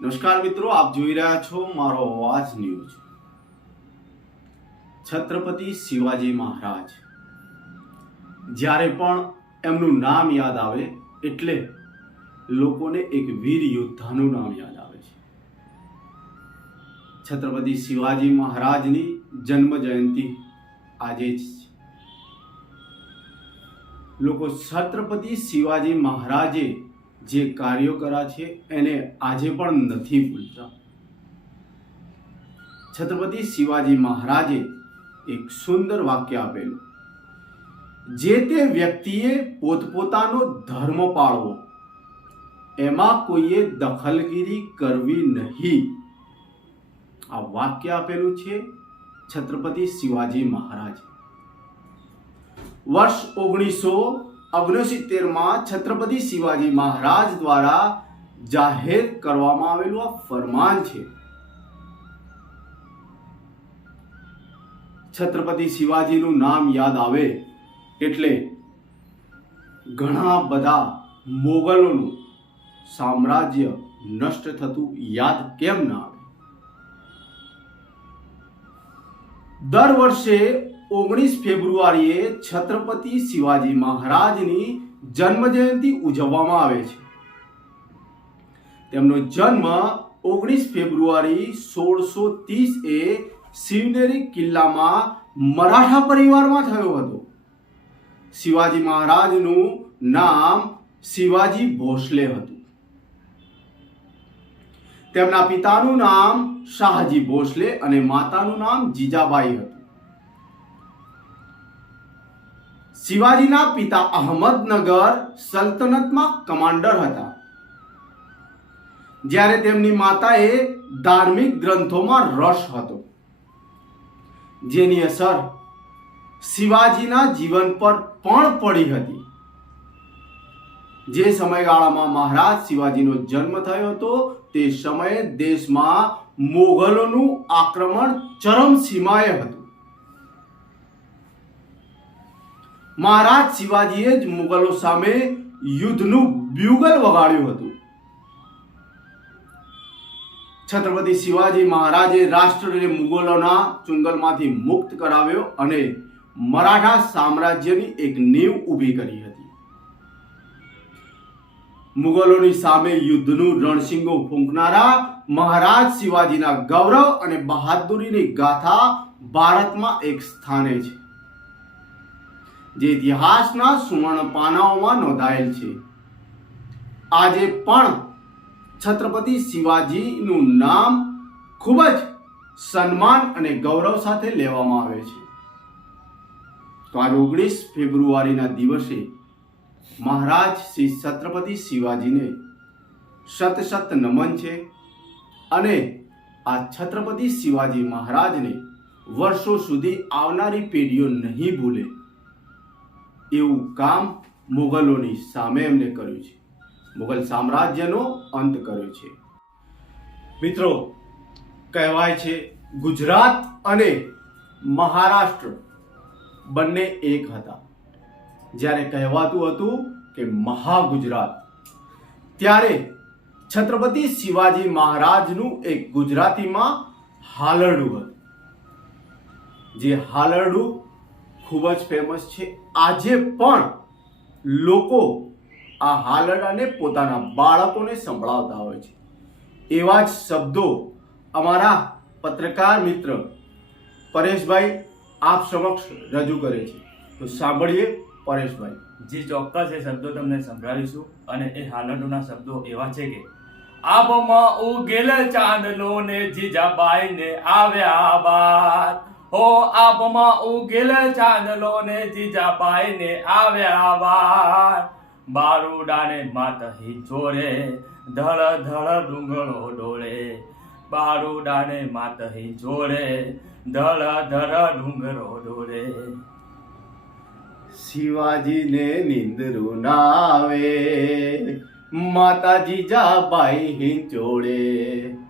નમસ્કાર મિત્રો, આપ જોઈ રહ્યા છો મારો અવાજ ન્યૂઝ. છત્રપતિ શિવાજી મહારાજ. જ્યારે પણ એમનું નામ યાદ આવે, એટલે લોકોને એક વીર યોદ્ધાનું નામ યાદ આવે છે. છત્રપતિ શિવાજી મહારાજની જન્મ જયંતિ આજે જ લોકો છત્રપતિ શિવાજી મહારાજે જે કાર્યો કર્યા છે, એને આજે પણ નથી ભૂલતા. છત્રપતિ શિવાજી મહારાજે એક સુંદર વાક્ય આપેલું. જે તે વ્યક્તિએ પોતપોતાનો ધર્મ પાળવો, એમાં કોઈએ દખલગીરી કરવી નહીં. આ વાક્ય આપેલું છે છત્રપતિ શિવાજી મહારાજ. વર્ષ ઓગણીસો ઓગણસિત્તેરમાં છત્રપતિ શિવાજી મહારાજ દ્વારા જાહેર કરવામાં આવેલું આ ફરમાન છે. છત્રપતિ શિવાજીનું નામ યાદ આવે એટલે ઘણા બધા મોગલોનું સામ્રાજ્ય નષ્ટ થતું યાદ કેમ ના આવે? દર વર્ષે ઓગણીસ ફેબ્રુઆરીએ છત્રપતિ શિવાજી મહારાજની જન્મજયંતિ ઉજવવામાં આવે છે. તેમનો જન્મ ઓગણીસ ફેબ્રુઆરી સોળસો ત્રીસ એ શિવનેરી કિલ્લામાં મરાઠા પરિવારમાં થયો હતો. શિવાજી મહારાજનું નામ શિવાજી ભોસલે હતું. તેમના પિતાનું નામ શાહજી ભોસલે અને માતાનું નામ જીજાબાઈ હતું. શિવાજીના પિતા અહમદનગર સલ્તનતમાં કમાન્ડર હતા. જ્યારે તેમની માતાએ ધાર્મિક ગ્રંથોમાં રસ હતો. જેની અસર શિવાજીના જીવન પર પણ પડી હતી. જે સમયગાળામાં મહારાજ શિવાજીનો જન્મ થયો હતો, તે સમયે દેશમાં મોગલોનું આક્રમણ ચરમ સીમાએ હતું. મહારાજ શિવાજીએ જ મુગલો સામે યુદ્ધનું બ્યુગલ વગાડ્યું હતું. છત્રપતિ શિવાજી મહારાજે રાષ્ટ્રને મુગલોના ચુંગલમાંથી મુક્ત કરાવ્યો અને મરાઠા સામ્રાજ્યની એક નીવ ઊભી કરી હતી. મુગલોની સામે યુદ્ધનું રણસિંગો ફૂંકનારા મહારાજ શિવાજીના ગૌરવ અને બહાદુરીની ગાથા ભારતમાં એક સ્થાને છે. જે ઇતિહાસના સુવર્ણ પાનાઓમાં નોંધાયેલ છે. આજે પણ છત્રપતિ શિવાજીનું નામ ખૂબ જ સન્માન અને ગૌરવ સાથે લેવામાં આવે છે. તો આજે ઓગણીસ ફેબ્રુઆરીના દિવસે મહારાજ શ્રી છત્રપતિ શિવાજીને શત શત નમન છે અને આ છત્રપતિ શિવાજી મહારાજને વર્ષો સુધી આવનારી પેઢીઓ નહીં ભૂલે. એવું કામ મુગલોની સામે એમને કર્યું છે. મુગલ સામ્રાજ્યનો અંત કર્યો છે. મિત્રો, કહેવાય છે ગુજરાત અને મહારાષ્ટ્ર બંને એક હતા. જ્યારે કહેવાતું હતું કે મહાગુજરાત. ત્યારે છત્રપતિ શિવાજી મહારાજનું એક ગુજરાતીમાં હાલરડું હતું. જે હાલરડું ખૂબ જ ફેમસ છે. આજે પણ લોકો આ હાલરડાને પોતાના બાળકોને સંભળાવતા હોય છે. એવા જ શબ્દો અમારા પત્રકાર મિત્ર પરેશભાઈ આપ સમક્ષ રજૂ કરે છે. તો સાંભળીએ પરેશભાઈ. જે, ચોક્કસ એ શબ્દો તમને સંભળાવીશું અને એ હાલતોના શબ્દો એવા છે કે, આબમાં ઉગેલ ચાંદલો ને જીજાબાઈ ને આવ્યા બાદ હો આપમાં ઉગેલ ચાંદલો ને જીજાબાઈ ને આવ્યા વાર. બારુડાને માતહી ચોરે ધળ ધળ ડુંગળો ડોળે. બારુડાને માતહી ચોરે ધળ ધળ ડુંગરો ડોળે. શિવાજીને નિંદરું ના આવે માતાજી જાબાઈ હિંચોળે.